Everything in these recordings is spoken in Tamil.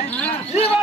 இவன்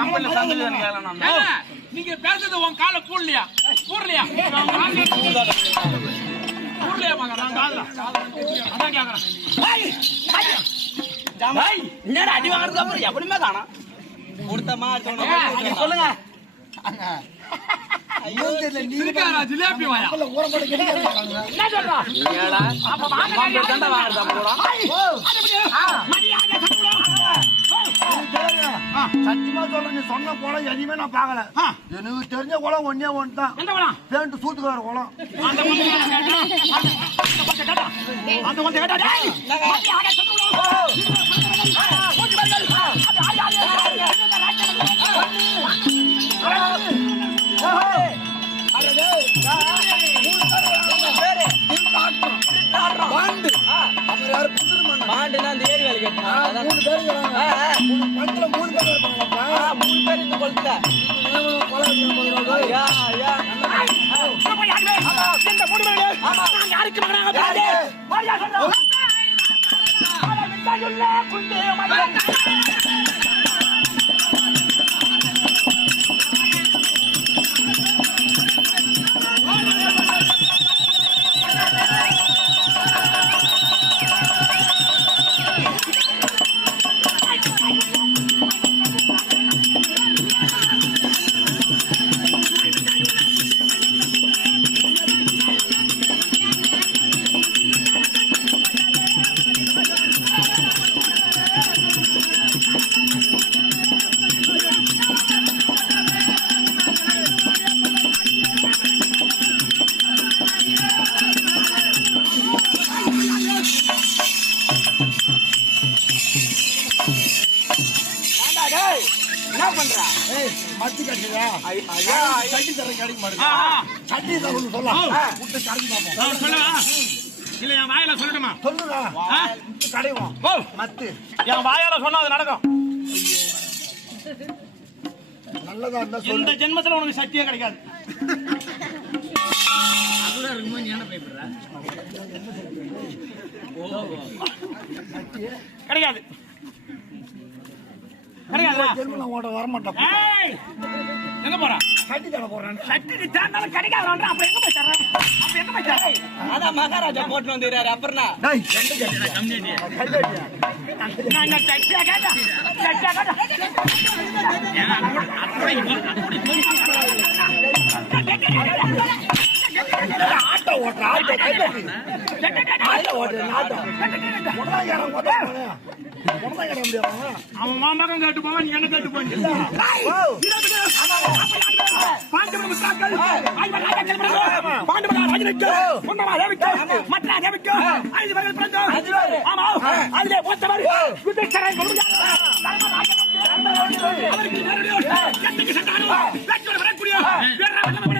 கம்பெனில நான் நீங்க பேசுறது உன் கால பூர்லையா பூர்லையா பூர்லையா மகன் காதல. அதான் கேக்குறேன். என்னடா அடி வாங்குறதுக்கு அப்புறம் எப்படியுமே காணோம். கொடுத்தமா சொல்லுங்க. ஜிலேபி வாயா. என்ன சொல்றா ஏடா மாம்பழம் சொன்ன குளம்? எதையுமே நான் பார்க்கல. ஆ. எனக்கு தெரிஞ்ச குளம் ஒன்னே ஒன்று தான் எந்த குளம்? பேண்ட் சூத்துக்கார குளம். அந்த கொஞ்சம் கேட்டா? அந்த நான் யாருக்கு மகனாக பிறந்தேன்? சட்டி தர கிடைக்க ஆ, மாட்டேங்குது. ஆ. சட்டி தரணும்னு சொல்லலாம். விட்டு கடைக்கு பார்ப்போம். நான் சொல்லவா? இல்ல என் வாயில சொல்லணுமா சொல்லுடா. கடைவோம். மத்து. என் வாயால சொன்னா அது நடக்கும் நல்லதா இருந்தா. இந்த ஜென்மத்துல உனக்கு சக்தியே கிடைக்காது கிடைக்காது கிடைக்காதுடா. திரும்ப நான் உன்கிட்ட வரமாட்டேன். எங்க போற சட்டி தர போறேன். சட்டி தேர்ந்தாலும் கிடைக்காதுடா அப்ப எங்க போய் தர்ற அப்ப எங்க போய் தர்ற அதான் மகாராஜா போட்டு வந்துறாரு அப்புறம் என்ன? டேய், சட்டி அடியா. நான் என்ன சட்டியா கேட்டா சட்டியா கேட்டா ஏன் அப்படி அப்படி ஆட்டோ ஓட்டுற, ஆட்டோ, கை ஆட்டோ ஓட்டுற, ஆட்டோ. உடனே ஏற மாட்டாங்க. முடியாதா? அவன் மாம்பகம் கேட்டு போவான் நீ என்ன கேட்டு போனீங்க ஓ. ஐவர் ராஜாக்கள் பிறந்தோ ராஜனுக்கு பொன்னமா தேவிக்கு மற்ற தேவிக்கு ஐந்து பிறந்தோ ஆமா அதிலே அவருக்கு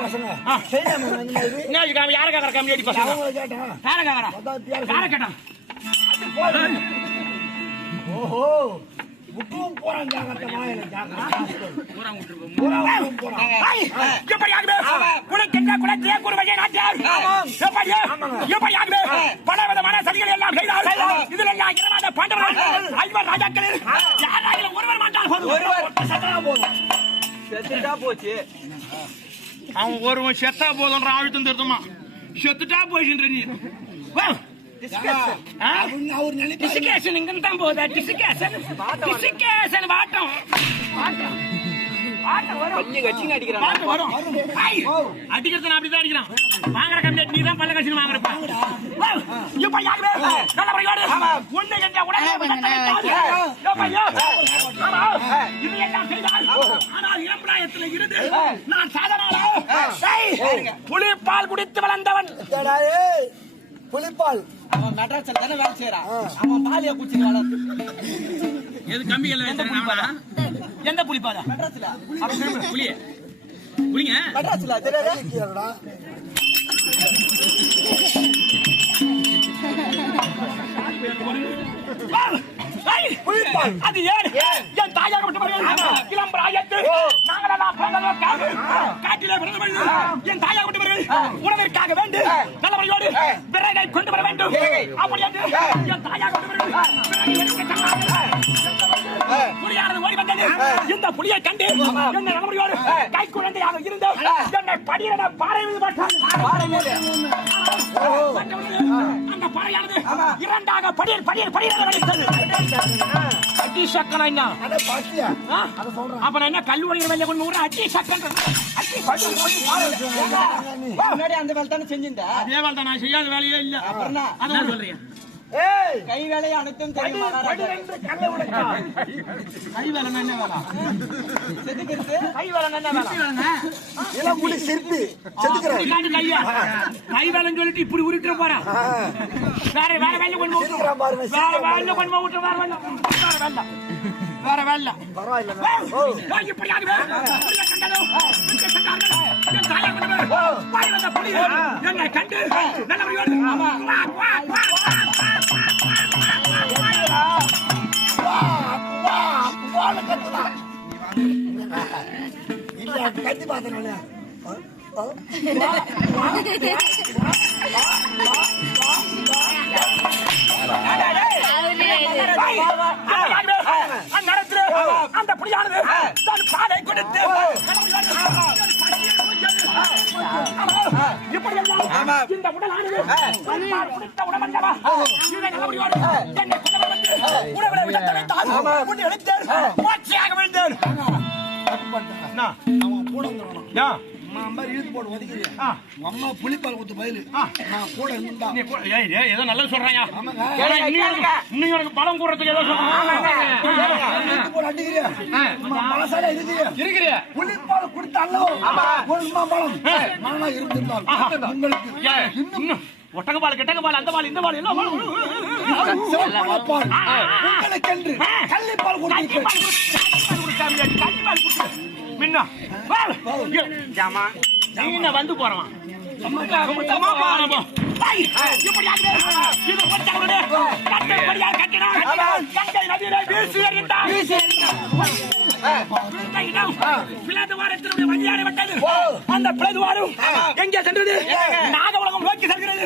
பசங்க யார கம்யூனிட்டி பசங்க அவங்கள கேட்டா யார யார ஓஹோ. புக்கும் போறான் ஜாகிரதை வாயில எப்படியாகவே பல விதமான சதிகளை எல்லாம் செய்தார். இதில் எல்லாம் இரவாத பாண்டவர்கள் ஐவர் ராஜாக்களில் ஒருவர் மாட்டால் போதும். சத்தமா போதும். செத்துட்டா போச்சு. அவன் ஒருவன் செத்தா போதுன்ற ஆழ்த்தம் திருத்தமா செத்துட்டா போயின்ற நீ. டிசிகேஷன் இங்க தான் போகுதா? டிசிகேஷன் டிசிகேஷன் வாட்டம். வாட்டம். அடிக்கிறது நான் அப்படிதான் அடிக்கிறான். வாங்குற கம்மியா நீ தான் பல்ல கட்சி வாங்குறப்ப. இப்ப யாருமே நல்ல முறையோடு ஒண்ணு என்ற உடனே இது எல்லாம் செய்தால் ஆனால் இளம்பிராயத்தில் இருந்து நான் சாதனாளா? புலி பால் குடித்து வளர்ந்தவன். புலிப்பால். அவன் மெட்ராஸ்ல தானே வேலை செய்யறான். அவன் பாலிய குச்சி வேலை எது கம்பிகள் எந்த புலிப்பாதா மெட்ராஸ்ல புலிய. புலிங்க? மெட்ராஸ்ல தெரியாதா? புலிப்பால் அது ஏன்? என் தாயாக பிராயத்து நாங்களெல்லாம் பிறந்ததற்காக காட்டிலே பிறந்தவர்கள் என் தாயாக விட்டவர்கள் உணவிற்காக வேண்டு நல்ல முறையோடு விறகை கொண்டு வர வேண்டும். அப்படி என்று என் எடுக்க சொன்னார்கள். புலியானது ஓடி வந்தது இந்த புலியை கண்டு என்னை நல்ல முறையோடு கை குழந்தையாக இருந்த என்னை படியிட பாறை மீது அந்த பாறையானது இரண்டாக படியல் படியல் படியல் வடித்தது அடி சக்கனா என்ன அட பாத்தியா ஆ? அப்ப நான் என்ன கல் உடைகிற வேலையை கொண்டு விடுறேன் அடி சக்கன் அடி பட்டு முன்னாடி அந்த வேலை தானே செஞ்சிருந்த? அதே வேலை தான் நான் செய்யாத வேலையே இல்ல. அப்புறம் என்ன? அதான் சொல்றேன். கை வேலையை அனைத்தும் தெரியும். கை வேலை என்ன வேலை? செதுக்கிறது கை வேலை என்ன வேலை? செதுக்கிறேன் காட்டு கையா கை வேலைன்னு சொல்லிட்டு இப்படி உருட்டு போறேன் வேற வேற வேலை கொண்டு வேற வேலை கொண்டு போய் விட்டுரு, வேற வேலை. வேற வேலை. வேற வேலை. பரவாயில்ல இப்படியாகவே புலியை கண்டதும் கத்தி பார்த்தனால அப்படியாகவே அந்த நேரத்திலே அந்த புலியானது தன் பாலை கொடுத்து இப்படியெல்லாம் இந்த உடலானது தன் பால் இதை நல்ல என்னை கொண்டவர் வந்து உணவிலே விடத் தொலைத்தால் உன்னை அழைத்தேன். மோட்சையாக விழுந்தேன். என்ன? அவன் கூட வந்துடணும்? அம்மா இழுத்து போட்டு. உங்க புலிப்பால் கொடுத்த பதிலு. நான் கூட இருந்தா. ஏதோ நல்லது. ஆனா இன்னும் எனக்கு- பலம் கூடுறதுக்கு ஏதோ சொல்றாங்க. இழுத்து போட்டு அடிக்கிறியா? அம்மா மனசால இருக்கிறியா இருக்கிறியா? புலிப்பால் கொடுத்தாலோ? ஒரு மாம்பழம் நானா இருந்திருந்தால் உங்களுக்கு இன்னும் ஒட்டக பால், கெட்டக பால், அந்த பால், இந்த பால், எல்லா பாலும். சிவப்பால் உங்களுக்கென்று கள்ளிப்பால் கஞ்சி கொடுத்திருப்பேன் பால் குடி, கஞ்சி பால் குடி, சாமியாடி, கஞ்சி பால். குடி. மின்ன, ஜாமா, நீ வந்து போறவன். அந்த பிளதுவாரம் எங்கே சென்றது? நாக உலகம் நோக்கி செல்கிறது.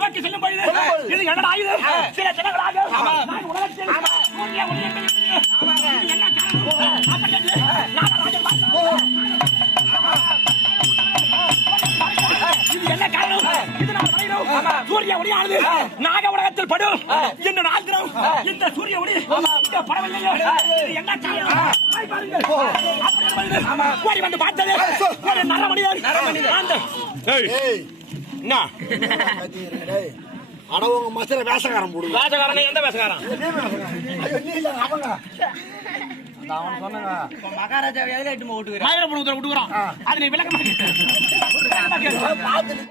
நோக்கி செல்லும் பொழுது இது என்னடா இது? சில தினங்களாக நான் உலகத்தில் ஒளியானது நாக உலகத்தில் படும். என்று நாள்கிறோம் இந்த சூரிய ஒளி இங்க படவில்லையோ இது என்ன காரணம் ஓடி வந்து பார்த்தது. ஒரு அந்த ஏய். என்ன. அட உங்க மசில வேஷக்காரன் போடுங்க. ராஜகாரனை எந்த இல்ல, அவங்க. அவன் சொன்னங்க மகாராஜா எதுல எட்டு ஓட்டுக்கிறேன் மயிரப்பணம் விட்டுக்கிறோம். அது நீ விளக்கமா